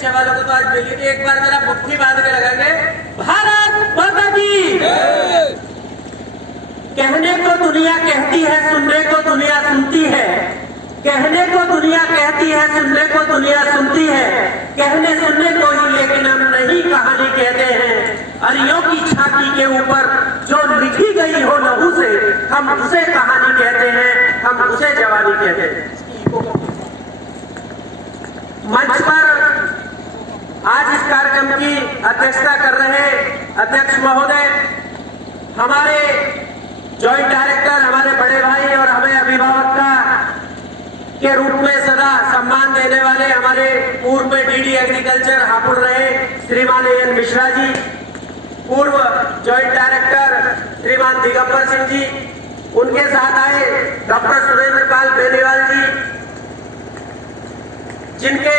पीछे वालों को तो आज मिली थी। एक बार जरा मुट्ठी बांध के लगाएंगे, भारत माता की। कहने को दुनिया कहती है, सुनने को दुनिया सुनती है। कहने को दुनिया कहती है, सुनने को दुनिया सुनती है। कहने सुनने को ही लेकिन हम नहीं कहानी कहते हैं। अरियों की छाती के ऊपर जो लिखी गई हो लहू से, हम उसे कहानी कहते हैं, हम उसे जवानी कहते हैं। मंच पर आज इस कार्यक्रम की अध्यक्षता कर रहे अध्यक्ष महोदय, हमारे जॉइंट डायरेक्टर, हमारे बड़े भाई और हमें अभिभावक का के रूप में सदा सम्मान देने वाले हमारे पूर्व में डीडी एग्रीकल्चर हापुड़ रहे श्रीमान एन मिश्रा जी, पूर्व जॉइंट डायरेक्टर श्रीमान दिगंबर सिंह जी, उनके साथ आए डॉक्टर सुरेंद्र पाल बेनीवाल जी, जिनके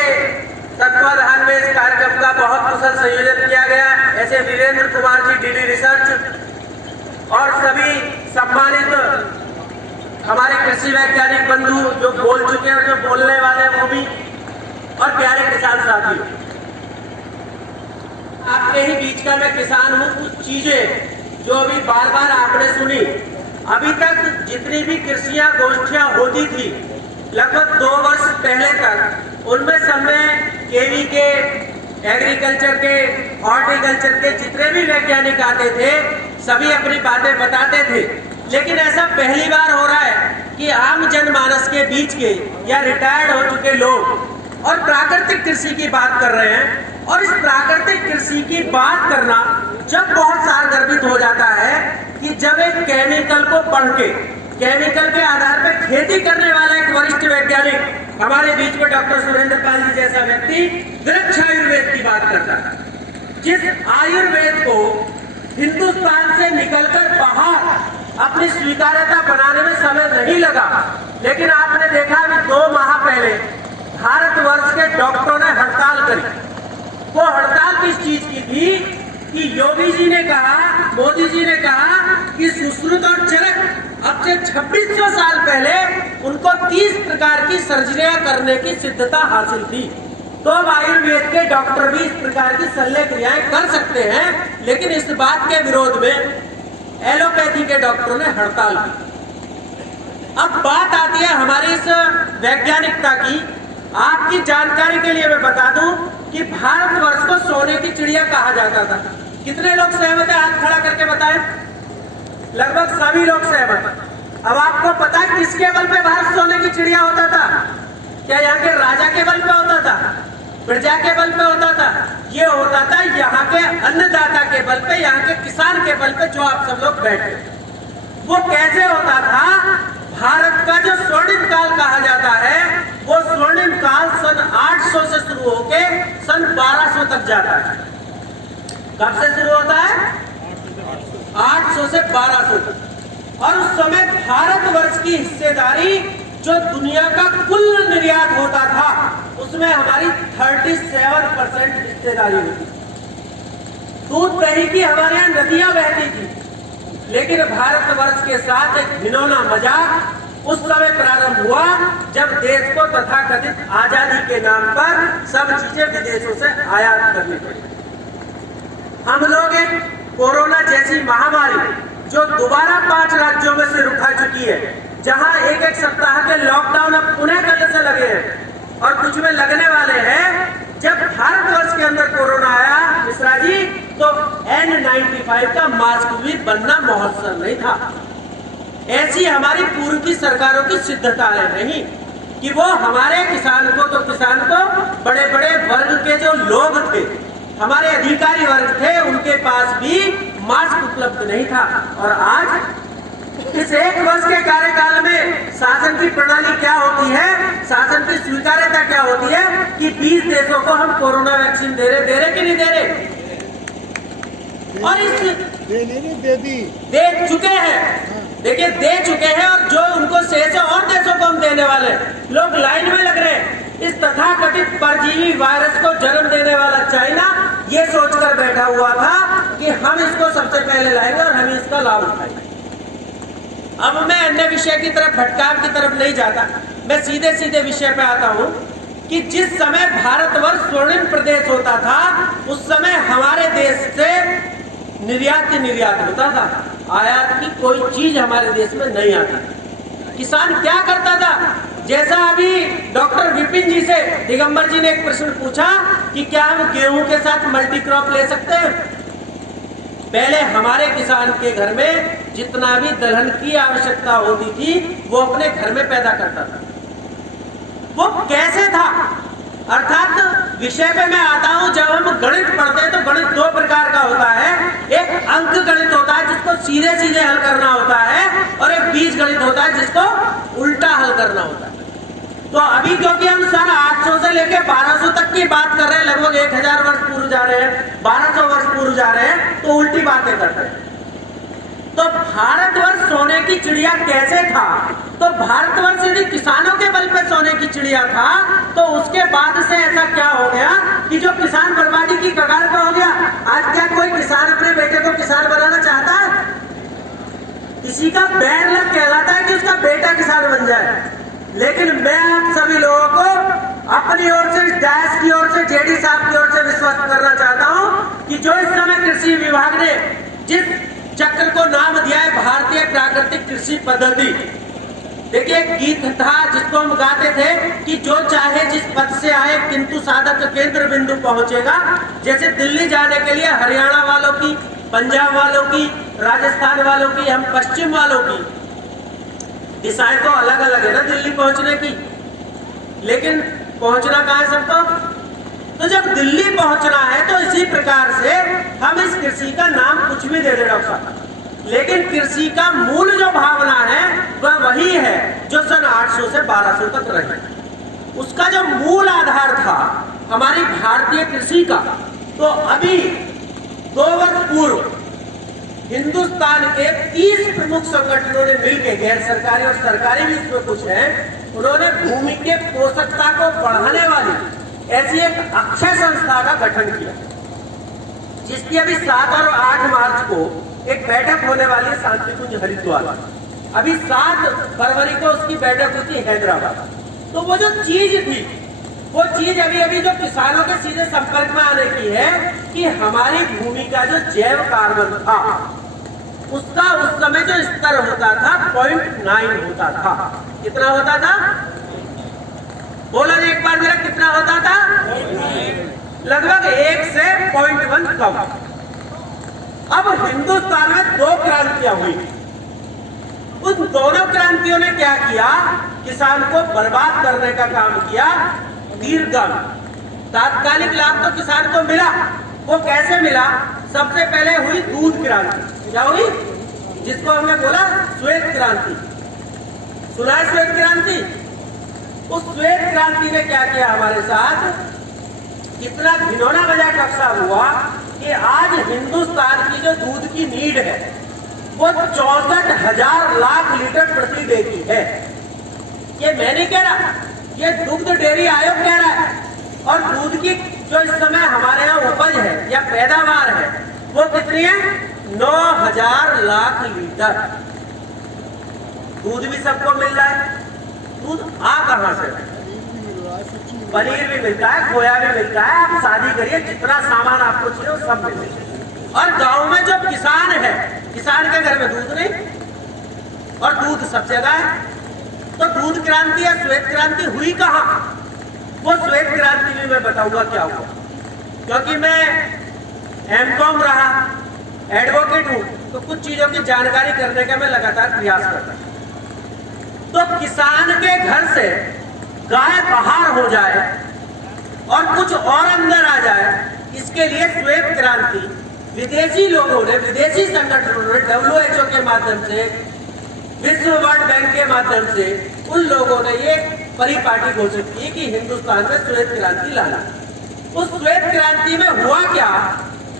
तत्वाधान में इस कार्यक्रम का बहुत कुशल संयोजन किया गया, ऐसे वीरेंद्र कुमार जी डीडी रिसर्च और सभी सम्मानित हमारे कृषि वैज्ञानिक बंधु जो बोल चुके हैं और जो बोलने वाले वो भी, और प्यारे किसान साथियों, आपके ही बीच का मैं किसान हूं। कुछ चीजें जो अभी बार बार आपने सुनी, अभी तक जितनी भी कृषियां गोष्ठियां होती थी लगभग 2 वर्ष पहले तक, उनमें सब में केवी के, एग्रीकल्चर के, हॉर्टिकल्चर के जितने भी वैज्ञानिक आते थे सभी अपनी बातें बताते थे। लेकिन ऐसा पहली बार हो रहा है कि आम जनमानस के बीच के या रिटायर्ड हो चुके लोग और प्राकृतिक कृषि की बात कर रहे हैं। और इस प्राकृतिक कृषि की बात करना जब बहुत सारगर्भित हो जाता है कि जब एक केमिकल को पढ़ के, केमिकल के आधार पर खेती करने वाला एक वरिष्ठ वैज्ञानिक हमारे बीच में डॉक्टर सुरेंद्र पाल जी जैसा व्यक्ति वृक्ष आयुर्वेद की बात करता है, जिस आयुर्वेद को हिंदुस्तान से निकलकर बाहर अपनी स्वीकार्यता बनाने में समय नहीं लगा। लेकिन आपने देखा अभी 2 माह पहले भारतवर्ष के डॉक्टरों ने हड़ताल करी। वो हड़ताल किस चीज की थी कि योगी जी ने कहा, मोदी जी ने कहा कि सुश्रुत और चरक अब से 2600 साल पहले उनको 30 प्रकार की सर्जरियां करने की सिद्धता हासिल थी। तो अब आयुर्वेद के डॉक्टर भी इस प्रकार की शल्य क्रियाएं कर सकते हैं। लेकिन इस बात के विरोध में एलोपैथी के डॉक्टरों ने हड़ताल की। अब बात आती है हमारी इस वैज्ञानिकता की। आपकी जानकारी के लिए मैं बता दूं कि भारतवर्ष को सोने की चिड़िया कहा जाता था। कितने लोग सहमत है? हाथ खड़ा करके बताएं। लगभग सभी लोग सहमत। अब आपको पता है किसके बल पे भारत सोने की चिड़िया होता था? क्या यहाँ के राजा के बल पे होता था? प्रजा के बल पे होता था? ये होता था यहाँ के अन्नदाता के बल पे, यहाँ के किसान के बल पे, जो आप सब लोग बैठे। वो कैसे होता था? भारत का जो स्वर्णिम काल कहा जाता है, वो स्वर्णिम काल सन 800 से शुरू होके सन 1200 तक जाता है। कब से शुरू होता है? 800 से 1200 तक। और उस समय भारतवर्ष की हिस्सेदारी जो दुनिया का कुल निर्यात होता था उसमें हमारी 37% हिस्सेदारी होती थी। दूध दही की हमारे यहाँ नदियां बहती थी। लेकिन भारतवर्ष के साथ एक घिनौना मजाक उस समय प्रारंभ हुआ जब देश को तथाकथित आजादी के नाम पर सब चीजें विदेशों से आयात करनी पड़ी। हम लोग एक कोरोना जैसी महामारी जो दोबारा 5 राज्यों में सिर उठा चुकी है, जहां एक सप्ताह के लॉकडाउन अब पुनः करने से लगे हैं और कुछ में लगने वाले हैं। जब भारतवर्ष के अंदर कोरोना आया मिश्रा जी, तो N95 का मास्क भी बनना महोत्सव नहीं था। ऐसी हमारी पूर्व की सरकारों की सिद्धताएं नहीं कि वो हमारे किसान को बड़े बड़े वर्ग के जो लोग थे, हमारे अधिकारी वर्ग थे, उनके पास भी मास्क उपलब्ध नहीं था। और आज इस 1 वर्ष के कार्यकाल में शासन की प्रणाली क्या होती है, शासन की स्वीकार्यता क्या होती है कि 20 देशों को हम कोरोना वैक्सीन दे रहे कि नहीं दे रहे? और दे चुके हैं। देखिए, दे चुके हैं और जो उनको शेष है और देशों को हम देने वाले हैं। लोग लाइन में लग रहे हैं। इस तथाकथित परजीवी वायरस को जन्म देने वाला चाइना ये सोचकर बैठा हुआ था कि हम इसको सबसे पहले लाएंगे और हम इसका लाभ उठाएंगे। अब मैं अन्य विषय की तरफ, भटकाव की तरफ नहीं जाता, मैं सीधे सीधे विषय पे आता हूँ कि जिस समय भारतवर्ष स्वर्णिम प्रदेश होता था, उस समय हमारे देश से निर्यात होता था, आयात की कोई चीज हमारे देश में नहीं आती। किसान क्या करता था? जैसा अभी डॉक्टर विपिन जी से दिगंबर जी ने एक प्रश्न पूछा कि क्या हम गेहूं के साथ मल्टी क्रॉप ले सकते हैं? पहले हमारे किसान के घर में जितना भी दलहन की आवश्यकता होती थी, वो अपने घर में पैदा करता था। वो कैसे था? अर्थात विषय पे मैं आता हूं, जब हम गणित पढ़ते हैं तो गणित दो प्रकार का होता है। एक अंक गणित होता है जिसको सीधे सीधे हल करना होता है, और एक बीज गणित होता है जिसको उल्टा हल करना होता है। तो अभी क्योंकि हम सन 800 से लेके 1200 तक की बात कर रहे हैं, लगभग 1000 वर्ष पूर्व जा रहे हैं, 1200 वर्ष पूर्व जा रहे हैं, तो उल्टी बातें करते हैं। तो भारतवर्ष सोने की चिड़िया कैसे था? तो भारतवर्ष यदि किसानों के बल पे सोने की चिड़िया था, तो उसके बाद से ऐसा क्या हो गया कि जो किसान बर्बादी की कगार पर हो गया। आज क्या कोई किसान अपने बेटे को किसान बनाना चाहता है? किसी का बैड लक कहलाता है कि उसका बेटा किसान बन जाए। लेकिन मैं आप सभी लोगों को अपनी ओर से, डैश की ओर से, जेडी साहब की ओर से विश्वास करना चाहता हूं कि जो इस समय कृषि विभाग ने जिस चक्र को नाम दिया है भारतीय प्राकृतिक कृषि पद्धति। देखिए, एक गीत था जिसको हम गाते थे कि जो चाहे जिस पथ से आए किंतु साधक केंद्र बिंदु पहुंचेगा। जैसे दिल्ली जाने के लिए हरियाणा वालों की, पंजाब वालों की, राजस्थान वालों की, हम पश्चिम वालों की दिशाएं तो अलग अलग है ना दिल्ली पहुंचने की, लेकिन पहुंचना कहां है सबको? तो जब दिल्ली पहुंचना है तो इसी प्रकार से हम इस कृषि का नाम कुछ भी दे दे डॉक्टर साहब, लेकिन कृषि का मूल जो भावना है वह वही है जो सन 800 से 1200 तक रही। उसका जो मूल आधार था हमारी भारतीय कृषि का। तो अभी 2 वर्ष पूर्व हिंदुस्तान के 30 प्रमुख संगठनों ने मिलकर, गैर सरकारी और सरकारी भी इसमें कुछ है, उन्होंने भूमि के पोषकता को बढ़ाने वाली ऐसी एक अक्षय संस्था का गठन किया, जिसकी अभी 7 और 8 मार्च को एक बैठक होने वाली है शांति कुंज हरिद्वार। अभी 7 फरवरी को उसकी बैठक हुई थी हैदराबाद। तो वो जो चीज थी, वो चीज अभी जो किसानों के सीधे संपर्क में आने की है कि हमारी भूमि का जो जैव कार्बन था, उसका उस समय जो स्तर होता था 0.9 होता था। कितना होता था? बोला एक बार मेरा, कितना होता था? लगभग 1 से 0.1 कम। अब हिंदुस्तान में 2 क्रांतियां हुई। उन दोनों क्रांतियों ने क्या किया? किसान को बर्बाद करने का काम किया। दीर्घकाल तात्कालिक लाभ तो किसान को मिला। वो कैसे मिला? सबसे पहले हुई दूध क्रांति। क्या हुई? जिसको हमने बोला श्वेत क्रांति। सुना है श्वेत क्रांति? उस श्वेत क्रांति ने क्या किया हमारे साथ? कितना घिनौना मजाक अक्सा हुआ कि आज हिंदुस्तान की जो दूध की नीड है वो 64,000 लाख लीटर प्रति डे की है। ये मैं नहीं कह रहा, ये दुग्ध डेयरी आयोग कह रहा है। और दूध की जो इस समय हमारे यहाँ उपज है या पैदावार है वो कितनी है? 9,000 लाख लीटर। दूध भी सबको मिल रहा है। दूध आ कहां से? पनीर भी मिलता है, खोया भी मिलता है। आप शादी करिए, जितना सामान आपको चाहिए वो सब मिलेगा। और गांव में जो किसान है, किसान के घर में दूध नहीं, और दूध सब जगह है। तो दूध क्रांति या श्वेत क्रांति हुई कहां? वो श्वेत क्रांति भी मैं बताऊंगा क्या हुआ, क्योंकि मैं एमकॉम रहा, एडवोकेट हूं, तो कुछ चीजों की जानकारी करने का मैं लगातार प्रयास करता हूं। तो किसान के घर से गाय बाहर हो जाए और कुछ और अंदर आ जाए, इसके लिए श्वेत क्रांति विदेशी लोगों ने, विदेशी संगठनों ने, WHO के माध्यम से, विश्व वर्ल्ड बैंक के माध्यम से उन लोगों ने ये परिपाटी घोषित की कि हिंदुस्तान में श्वेत क्रांति लाना। उस श्वेत क्रांति में हुआ क्या?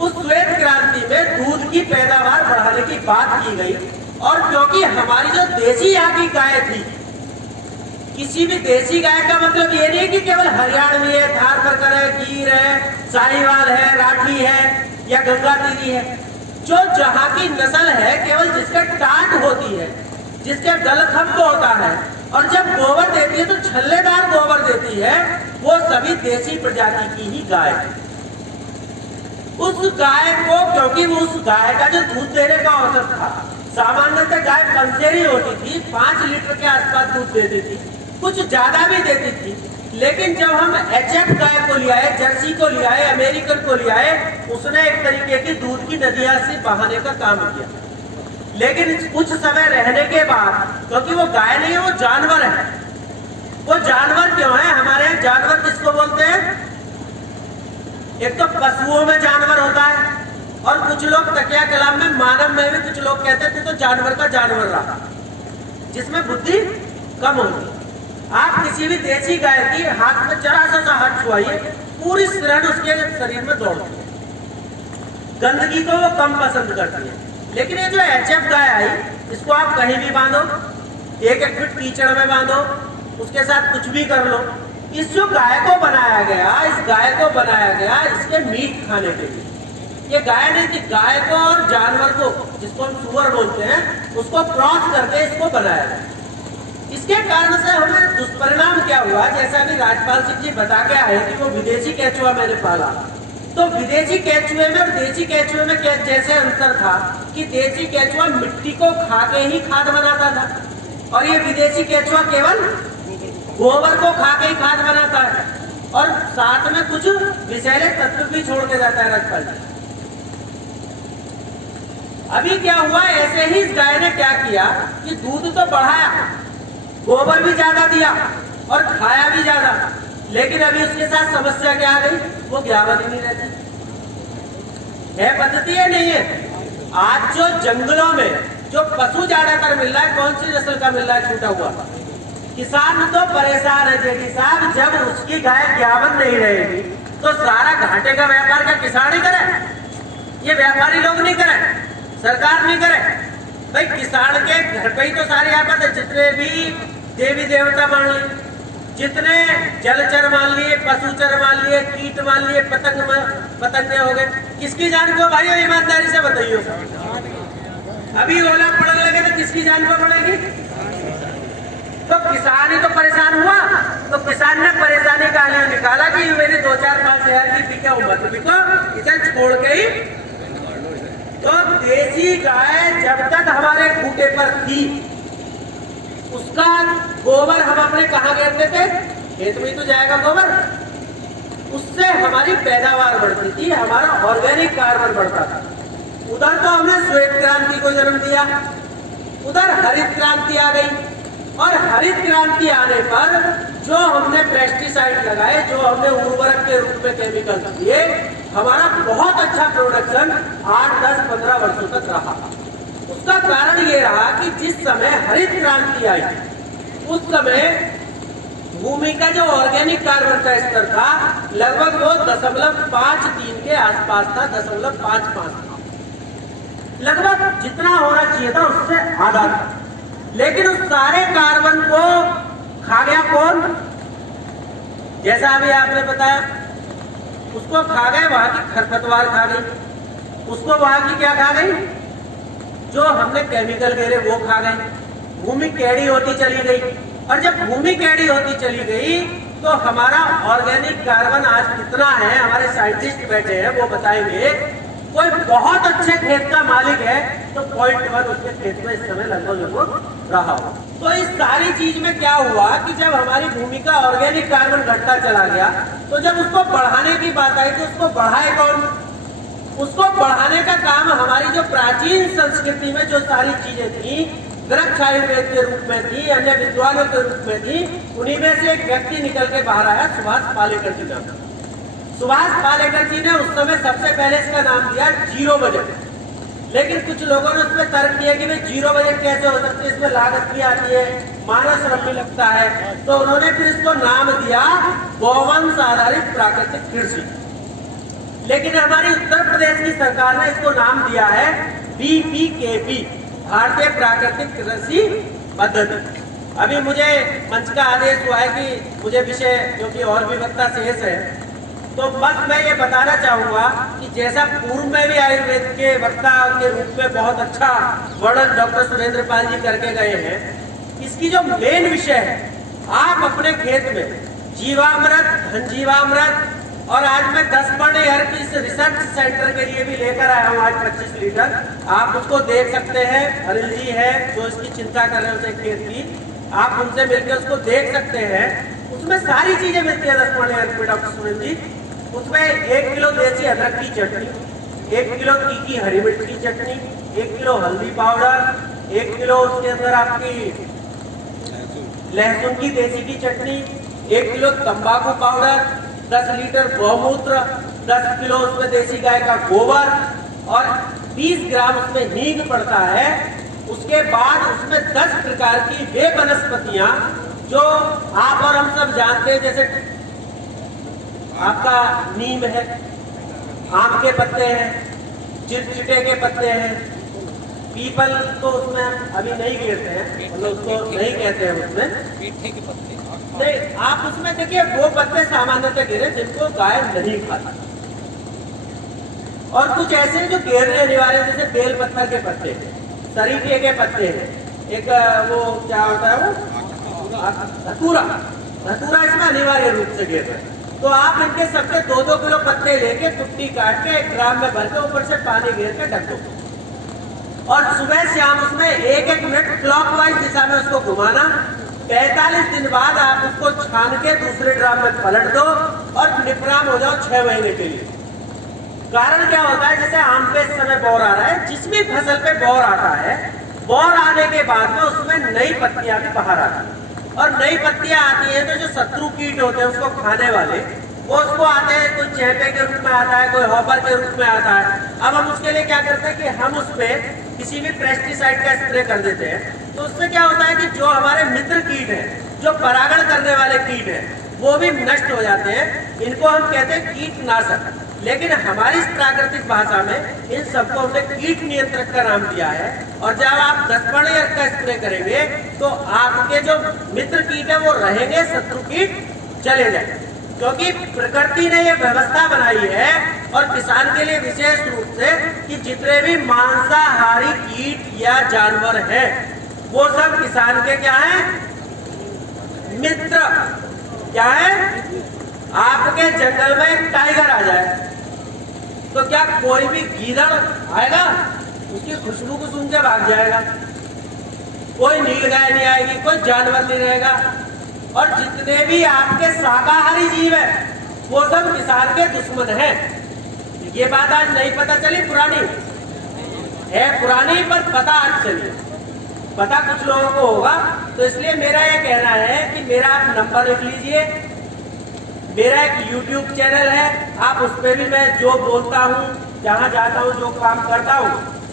उस श्वेत क्रांति में दूध की पैदावार बढ़ाने की बात की गई। और क्योंकि हमारी जो देसी यहाँ की गाय थी, किसी भी देसी गाय का मतलब ये नहीं कि केवल हरियाणवी है, थार परकर है, गिर है, साहिवाल है, राठी है या गंगातीरी है। जो जहाँ की नस्ल है, केवल जिसका टाट होती है, जिसका गलखंभ होता है, और जब गोबर देती है तो छल्लेदार गोबर देती है, वो सभी देसी प्रजाति की ही गाय है। उस गाय को, क्योंकि वो उस गाय का जो दूध देने का औसत था, सामान्यतः गाय पंसेरी होती थी, 5 लीटर के आसपास दूध देती थी, कुछ ज्यादा भी देती थी। लेकिन जब हम HF गाय को ले आए, जर्सी को ले आए, अमेरिकन को ले आए, उसने एक तरीके की दूध की नदियां से बहाने का काम किया। लेकिन कुछ समय रहने के बाद, क्योंकि वो गाय नहीं है, वो जानवर है। वो जानवर क्यों है? हमारे यहाँ जानवर किसको बोलते हैं? एक तो पशुओं में जानवर होता है, और कुछ लोग तकिया कलाम में, मानव में भी कुछ लोग कहते थे तो जानवर का जानवर रहा, जिसमें बुद्धि कम होती। आप किसी भी देसी गाय की हाथ में जरा सा हाथ छुआइए, पूरी शरीर उसके शरीर में दौड़ती है। गंदगी को वो कम पसंद करती है। लेकिन ये जो HF गाय आई, इसको आप कहीं भी बांधो, 1-1 फीट कीचड़ में बांधो, उसके साथ कुछ भी कर लो। इस जो गाय को बनाया गया, इस गाय को बनाया गया इसके मीट खाने के लिए। ये गाय नहीं थी, गाय को और जानवर को, जिसको हम सुअर बोलते हैं, उसको क्रॉस करके इसको बनाया गया। इसके कारण से हमें दुष्परिणाम क्या हुआ, जैसा कि राजपाल सिंह जी बता के आए कि वो विदेशी केचुआ मैंने पाला, तो विदेशी केचुए में और देसी केचुए में जैसे अंतर था कि देसी केचुआ मिट्टी को खा के ही खाद बनाता था, और ये विदेशी केचुआ केवल गोबर को खा के ही खाद बनाता है, और साथ में कुछ विषैले तत्व भी छोड़ के जाता है राजपाल जी। अभी क्या हुआ, ऐसे ही इस गाय ने क्या किया कि दूध तो बढ़ाया, गोबर भी ज्यादा दिया और खाया भी ज्यादा, लेकिन अभी उसके साथ समस्या क्या आ गई, वो ज्ञावन ही नहीं रहती है। पद्धति है नहीं है। आज जो जंगलों में जो पशु ज्यादातर मिल रहा है, कौन सी नस्ल का मिल रहा है? छूटा हुआ। किसान तो परेशान है जेडी साहब, जब उसकी गाय ज्ञावन नहीं रहेगी तो सारा घाटे का व्यापार का किसान ही करे, ये व्यापारी लोग नहीं करे, सरकार नहीं करे। भाई किसान के घर पे ही तो सारी आफत है। जितने भी देवी देवता मान लिए, जितने जलचर मान लिए, पशुचर मान लिए, कीट मान लिए, पतंगे हो गए, किसकी जान को भाई ईमानदारी से बताइए। अभी ओला पड़ने लगे तो किसकी जान को पड़ेगी? तो किसान ही तो परेशान हुआ, तो किसान ने परेशानी का हल निकाला कि मेरी 2-4-5 हज़ार की बिके मत बिको, इसे छोड़ के ही। तो देसी गाय जब तक हमारे खूंटे पर थी, उसका गोबर हम अपने कहाँ गिरते थे? खेत में ही तो जाएगा गोबर। उससे हमारी पैदावार बढ़ती थी, हमारा ऑर्गेनिक कार्बन बढ़ता था। उधर तो हमने श्वेत क्रांति को जन्म दिया, उधर हरित क्रांति आ गई, और हरित क्रांति आने पर जो हमने पेस्टिसाइड लगाए, जो हमने उर्वरक के रूप में केमिकल दिए, हमारा बहुत अच्छा प्रोडक्शन 8, 10, 15 वर्षों तक रहा। उसका कारण ये रहा कि जिस समय हरित क्रांति आई, उस समय भूमि का जो ऑर्गेनिक कार्बन का स्तर था लगभग वो 0.53 के आसपास था, 0.55 था, लगभग जितना होना चाहिए था उससे आधा था। लेकिन उस सारे कार्बन को खा गया कौन? जैसा अभी आपने बताया, उसको खा गए वहां की खरपतवार खा गई, उसको वहां की क्या खा गई? जो हमने केमिकल गिरे वो खा गए। भूमि कैडी होती चली गई, और जब भूमि कैडी होती चली गई तो हमारा ऑर्गेनिक कार्बन आज कितना है, हमारे साइंटिस्ट बैठे हैं वो बताएंगे। कोई बहुत अच्छे खेत का मालिक है तो 0.1 उसके खेत में इस समय लगभग रहा हो। तो इस सारी चीज में क्या हुआ कि जब हमारी भूमि का ऑर्गेनिक कार्बन घटता चला गया, तो जब उसको बढ़ाने की बात आई तो उसको बढ़ाए कौन? उसको बढ़ाने का काम हमारी जो प्राचीन संस्कृति में जो सारी चीजें थी, वृक्ष आयुर्वेद के रूप में थी, अन्य विद्वानों के रूप में थी, उन्हीं में से एक व्यक्ति निकल के बाहर आया, सुभाष पालेकर जी नाम। सुभाष पालेकर जी ने उस समय सबसे पहले इसका नाम दिया जीरो बजट। लेकिन कुछ लोगों ने उसमें तर्क किया कि भाई जीरो बजट कैसे हो सकती है, इसमें लागत भी आती है, मानव श्रम भी लगता है, तो उन्होंने फिर इसको नाम दिया गौवंश आधारित प्राकृतिक कृषि। लेकिन हमारी उत्तर प्रदेश की सरकार ने इसको नाम दिया है BPKP, भारतीय प्राकृतिक कृषि पद्धति। अभी मुझे मंच का आदेश हुआ है कि मुझे विषय क्योंकि और भी वक्ता शेष है, तो बस मैं ये बताना चाहूंगा कि जैसा पूर्व में भी आयुर्वेद के वक्ता के रूप में बहुत अच्छा वर्णन डॉक्टर सुरेंद्र पाल जी करके गए हैं, इसकी जो मेन विषय है, आप अपने खेत में जीवामृत, घनजीवामृत और आज मैं 10 पर ईयर की इस रिसर्च सेंटर के लिए भी लेकर आया हूँ आज 25 लीटर। आप उसको देख सकते हैं, अनिल जी है जो इसकी चिंता कर रहे हैं उसे खेत की, आप उनसे मिलकर उसको देख सकते हैं। उसमें सारी चीजें मिलती है 10 पर ईयर में डॉक्टर सुनील जी। उसमें 1 किलो देसी अदरक की चटनी, 1 किलो तीखी हरी मिर्च की चटनी, 1 किलो हल्दी पाउडर, 1 किलो उसके अंदर आपकी लहसुन की देसी की चटनी, 1 किलो तंबाकू पाउडर, 10 लीटर गौमूत्र, 10 किलो उसमें देसी गाय का गोबर और 20 ग्राम उसमें हींग पड़ता है। उसके बाद उसमें 10 प्रकार की वे वनस्पतियां जो आप और हम सब जानते हैं, जैसे आपका नीम है, आम के पत्ते हैं, चिरचिटे के पत्ते हैं, पीपल तो उसमें अभी नहीं गिरते हैं, मतलब उसको नहीं कहते हैं उसमें, पीठे के पत्ते नहीं, आप उसमें देखिए वो पत्ते सामान्यतः गिरे जिनको गाय नहीं खाती। और कुछ ऐसे जो गिरने अनिवार्य, जैसे बेल पत्थर के पत्ते, सरीके के पत्ते हैं, एक वो क्या होता है वो धतूरा, धतूरा इसमें अनिवार्य रूप से गिर रहे हैं। तो आप इनके सबके 2-2 किलो पत्ते लेके कुट्टी काट के 1 ग्राम में भर के ऊपर से पानी गिर के ढक दो और सुबह शाम उसमें 1-1 मिनट क्लॉकवाइज दिशा में उसको घुमाना। 45 दिन बाद आप उसको छान के दूसरे ड्राम में पलट दो और निपराम हो जाओ 6 महीने के लिए। कारण क्या होता है, जैसे आम पे इस समय बौर आ रहा है, जिस भी फसल पे बौर आता है, बौर आने के बाद में उसमें नई पत्तियां भी बाहर आती है और नई पत्तियां आती हैं तो जो शत्रु कीट होते हैं उसको खाने वाले वो उसको आते हैं, कोई चेपे के रूप में आता है, कोई हॉपर के रूप में आता है। अब हम उसके लिए क्या करते हैं कि हम उस पे किसी भी पेस्टिसाइड का स्प्रे कर देते हैं। तो उससे क्या होता है कि जो हमारे मित्र कीट हैं, जो परागण करने वाले कीट हैं, वो भी नष्ट हो जाते हैं। इनको हम कहते हैं कीटनाशक, लेकिन हमारी इस प्राकृतिक भाषा में इन सबको हमने कीट नियंत्रक का नाम दिया है। और जब आप 10 पर का स्प्रे करेंगे तो आपके जो मित्र कीट है वो रहेंगे, शत्रु कीट चले जाएंगे, क्योंकि प्रकृति ने ये व्यवस्था बनाई है और किसान के लिए विशेष रूप से कि जितने भी मांसाहारी कीट या जानवर हैं वो सब किसान के क्या है, मित्र। क्या है, आपके जंगल में एक टाइगर आ जाए तो क्या कोई भी गीदड़ आएगा, उसकी खुशबू को सुन के भाग जाएगा। कोई नीलगाय नहीं आएगी, कोई जानवर नहीं रहेगा। और जितने भी आपके शाकाहारी जीव है वो सब किसान के दुश्मन हैं। ये बात आज नहीं पता चली, पुरानी है, पुरानी पर पता आज चली, पता कुछ लोगों को होगा। तो इसलिए मेरा ये कहना है कि मेरा आप नंबर लिख लीजिए, मेरा एक YouTube चैनल है, आप उस पर भी मैं जो बोलता हूँ, जहाँ जाता हूँ, जो काम करता हूँ,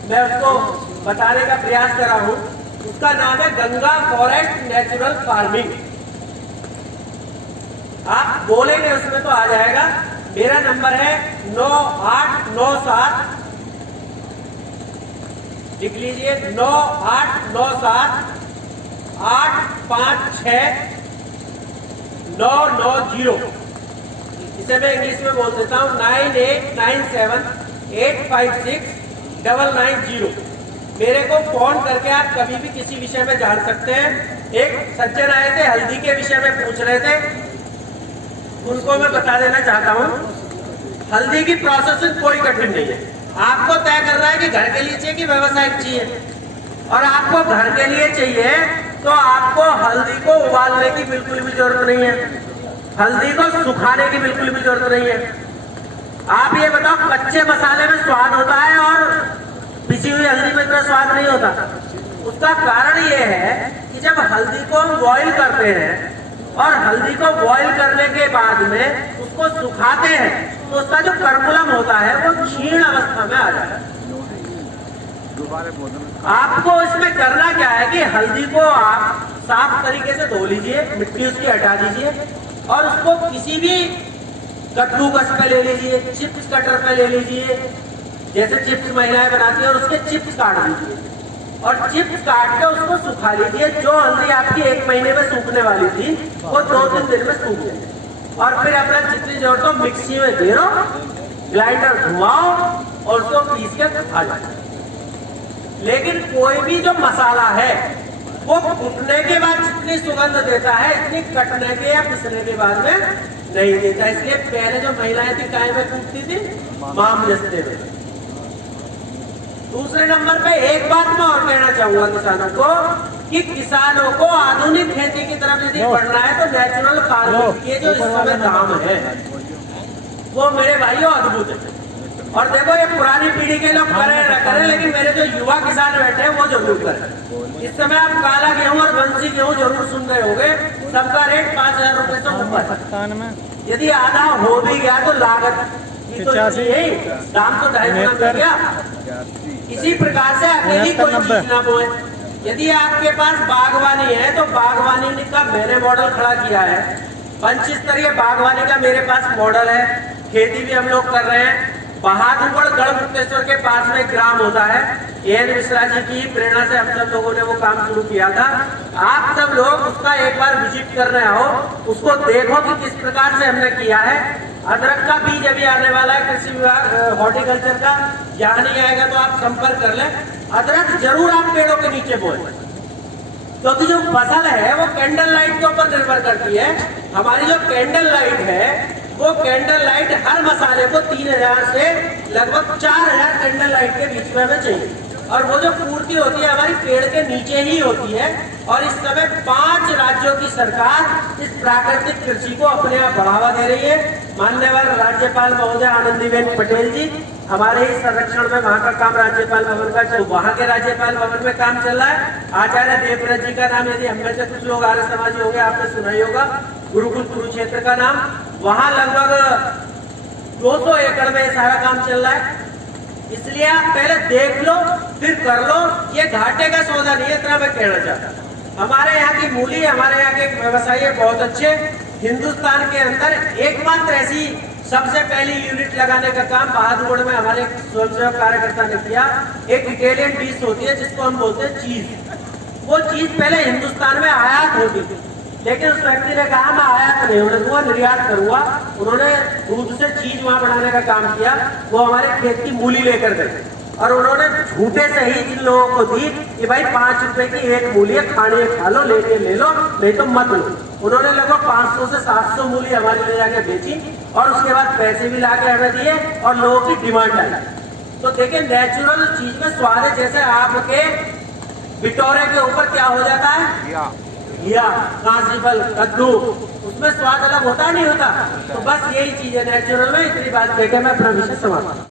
मैं उसको बताने का प्रयास कर रहा हूँ। उसका नाम है गंगा फॉरेस्ट नेचुरल फार्मिंग। आप बोलेंगे उसमें तो आ जाएगा। मेरा नंबर है 9897, लिख लीजिए 9897 856 990। इसे मैं इंग्लिश में बोल देता हूँ 9897 856 990। मेरे को फोन करके आप कभी भी किसी विषय में जान सकते हैं। एक सज्जन आए थे, हल्दी के विषय में पूछ रहे थे, उनको मैं बता देना चाहता हूँ हल्दी की प्रोसेसिंग कोई कठिन नहीं है। आपको तय करना है कि घर के लिए चाहिए कि व्यवसायिक चाहिए। और आपको घर के लिए चाहिए तो आपको हल्दी को उबालने की बिल्कुल भी जरूरत नहीं है, हल्दी को सुखाने की बिल्कुल भी जरूरत नहीं है। आप ये बताओ, कच्चे मसाले में स्वाद होता है और पिसी हुई हल्दी में इतना स्वाद नहीं होता। उसका कारण ये है कि जब हल्दी को हम बॉईल करते हैं और हल्दी को बॉईल करने के बाद में उसको सुखाते हैं तो उसका जो कर्कुलम होता है वो क्षीण अवस्था में आ जाता है। आपको इसमें करना क्या है कि हल्दी को आप साफ तरीके से धो लीजिए, मिट्टी उसकी हटा दीजिए और उसको किसी भी कद्दूकस पे ले लीजिए, चिप्स कटर पे ले लीजिए, जैसे चिप्स महिलाएं बनाती हैं, और उसके चिप्स काट दीजिए और चिप्स काट के उसको सुखा लीजिए। जो हल्दी आपकी 1 महीने में सूखने वाली थी वो 2-3 दिन में सूख जाए। और फिर अपना जितनी जरूरत हो मिक्सी में घेरो, ग्राइंडर घुमाओ और उसको पीस के खा जाए। लेकिन कोई भी जो मसाला है वो कुटने के बाद जितनी सुगंध देता है इतनी कटने के या पिसने के बाद में नहीं देता। इसलिए पहले जो महिलाएं थी काय में कूटती थी, मामजस्ते में। दूसरे नंबर पे एक बात मैं और कहना चाहूंगा किसानों को कि किसानों को आधुनिक खेती की तरफ यदि बढ़ना है तो नेचुरल फार्मिंग के जो इस समय दाम है वो मेरे भाइयों अद्भुत है। और देखो ये पुरानी पीढ़ी के लोग करें न करें, लेकिन मेरे जो युवा किसान बैठे हैं वो जरूर करें। इस समय आप काला गेहूं और बंसी गेहूं जरूर सुन रहे होंगे, सबका रेट 5,000 रुपए से ऊपर। यदि आधा हो भी गया तो लागत भी तो यही, दाम तो 2.5 गुना बढ़ गया। इसी प्रकार से अकेली कोई चीज ना बोए। यदि आपके पास बागवानी है तो बागवानी का मैंने मॉडल खड़ा किया है। पंच स्तरीय बागवानी का मेरे पास मॉडल है। खेती भी हम लोग कर रहे हैं। बहादुरगढ़ गढ़मुक्तेश्वर के पास में ग्राम होता है, एन मिश्रा जी की प्रेरणा से हम सब लोगों ने वो काम शुरू किया था। आप सब लोग उसका एक बार विजिट करने आओ, उसको देखो कि किस प्रकार से हमने किया है। अदरक का बीज अभी आने वाला है, कृषि विभाग हॉर्टिकल्चर का, यहाँ नहीं आएगा तो आप संपर्क कर लें। अदरक जरूर आप पेड़ों के नीचे बोए, क्योंकि जो फसल है वो कैंडल लाइट के ऊपर निर्भर करती है। हमारी जो कैंडल लाइट है वो कैंडल लाइट हर मसाले को 3,000 से लगभग 4,000 कैंडल लाइट के बीच में हमें चाहिए। और वो जो पूर्ति होती है हमारी पेड़ के नीचे ही होती है। और इस समय 5 राज्यों की सरकार इस प्राकृतिक कृषि को अपने आप बढ़ावा दे रही है। माननीय राज्यपाल महोदय आनंदीबेन पटेल जी हमारे ही संरक्षण में वहाँ का काम राज्यपाल भवन का वहाँ के राज्यपाल भवन में काम चल रहा है। आचार्य देवव्रत जी का नाम यदि हम में से कुछ लोग आर्य समाजी होंगे, आपने सुना ही होगा। गुरुकुल कुरुक्षेत्र का नाम, वहाँ लगभग 200 एकड़ में सारा काम चल रहा है। इसलिए आप पहले देख लो फिर कर लो, ये घाटे का सौदा नहीं है, इतना मैं कहना चाहता। हमारे यहाँ की मूली, हमारे यहाँ के व्यवसायी बहुत अच्छे। हिंदुस्तान के अंदर एकमात्र ऐसी सबसे पहली यूनिट लगाने का काम बहादुरगढ़ में हमारे स्वयंसेवक कार्यकर्ता ने किया। एक इटालियन डिश होती है जिसको हम बोलते हैं चीज। वो चीज पहले हिंदुस्तान में आयात होती थी, लेकिन उस व्यक्ति ने कहा मैं आयात नहीं होने दूंगा, निर्यात करूंगा। उन्होंने दूध से चीज वहां बनाने का काम किया। वो हमारे खेत की मूली लेकर गए और उन्होंने झूठे से ही इन लोगों को दी कि भाई 5 रुपए की एक मूली है, खाने खा लो, लेके ले लो, नहीं तो मत लो। उन्होंने लगभग 500 से 700 मूली हमारे ले जाके बेची और उसके बाद पैसे भी लाके हमें दिए और लोगों की डिमांड आई। तो देखिए नेचुरल चीज में स्वाद है। जैसे आपके बिटोरे के ऊपर क्या हो जाता है, घिया, कांसी फल, कद्दू, उसमें स्वाद अलग होता नहीं होता। तो बस यही चीज है नेचुरल में। इतनी बात देखे मैं अपना विषय समाप्त।